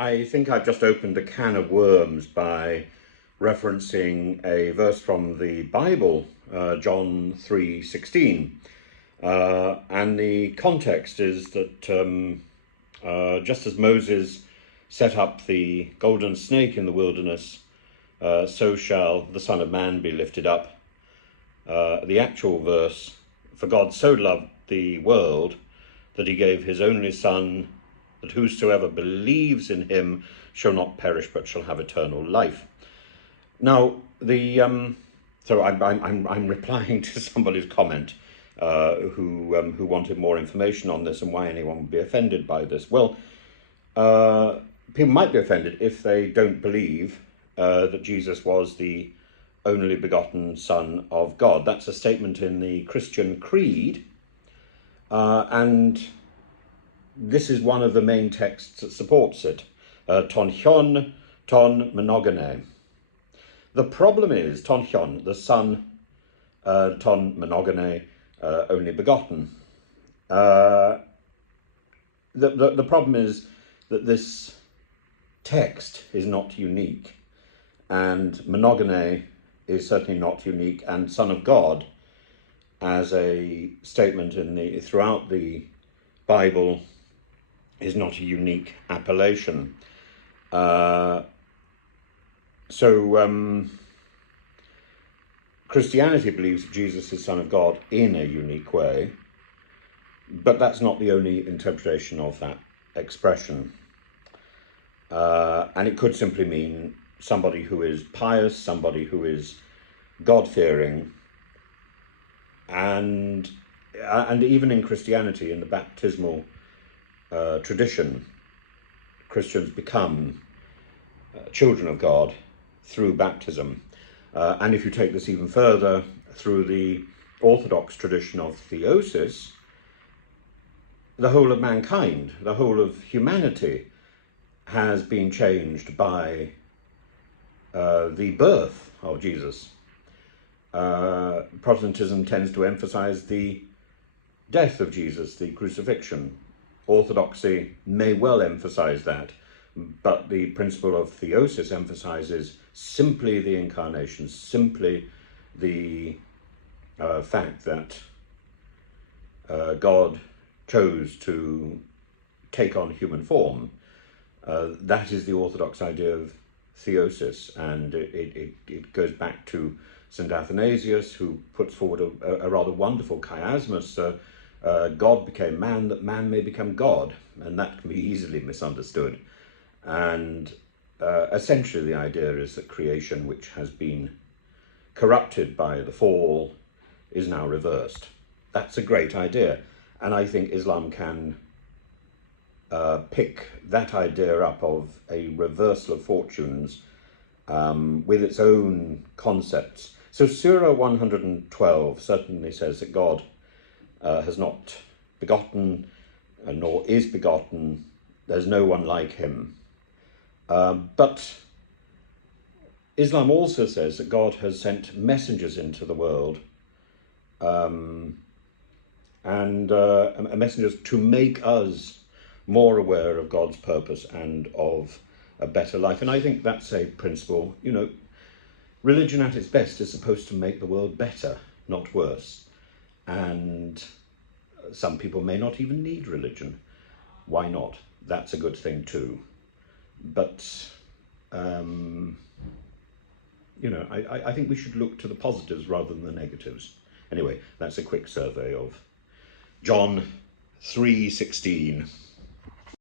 I think I've just opened a can of worms by referencing a verse from the Bible, John 3:16. And the context is that just as Moses set up the golden snake in the wilderness, so shall the Son of Man be lifted up. The actual verse, for God so loved the world that he gave his only Son, that whosoever believes in him shall not perish but shall have eternal life. Now, so I'm replying to somebody's comment who wanted more information on this and why anyone would be offended by this. Well, people might be offended if they don't believe that Jesus was the only begotten Son of God. That's a statement in the Christian Creed, and this is one of the main texts that supports it. Ton hion, ton monogene. The problem is, ton hion, the Son, ton monogene, only begotten. The problem is that this text is not unique, and monogene is certainly not unique, and Son of God as a statement throughout the Bible is not a unique appellation. Christianity believes that Jesus is Son of God in a unique way, but that's not the only interpretation of that expression. And it could simply mean somebody who is pious, somebody who is God-fearing, and even in Christianity, in the baptismal tradition, Christians become children of God through baptism. And if you take this even further, through the Orthodox tradition of theosis, the whole of mankind, the whole of humanity has been changed by the birth of Jesus. Protestantism tends to emphasize the death of Jesus, the crucifixion. Orthodoxy may well emphasize that, but the principle of theosis emphasizes simply the incarnation, simply the fact that God chose to take on human form. That is the Orthodox idea of theosis, and it goes back to St. Athanasius, who puts forward a rather wonderful chiasmus. God became man that man may become God, and that can be easily misunderstood. And essentially the idea is that creation, which has been corrupted by the fall, is now reversed. That's a great idea, and I think Islam can pick that idea up of a reversal of fortunes with its own concepts. So Surah 112 certainly says that God has not begotten, nor is begotten. There's no one like him. But Islam also says that God has sent messengers into the world, and messengers to make us more aware of God's purpose and of a better life. And I think that's a principle. You know, religion at its best is supposed to make the world better, not worse. And some people may not even need religion. Why not? That's a good thing too. But, you know, I think we should look to the positives rather than the negatives. Anyway, that's a quick survey of John 3:16.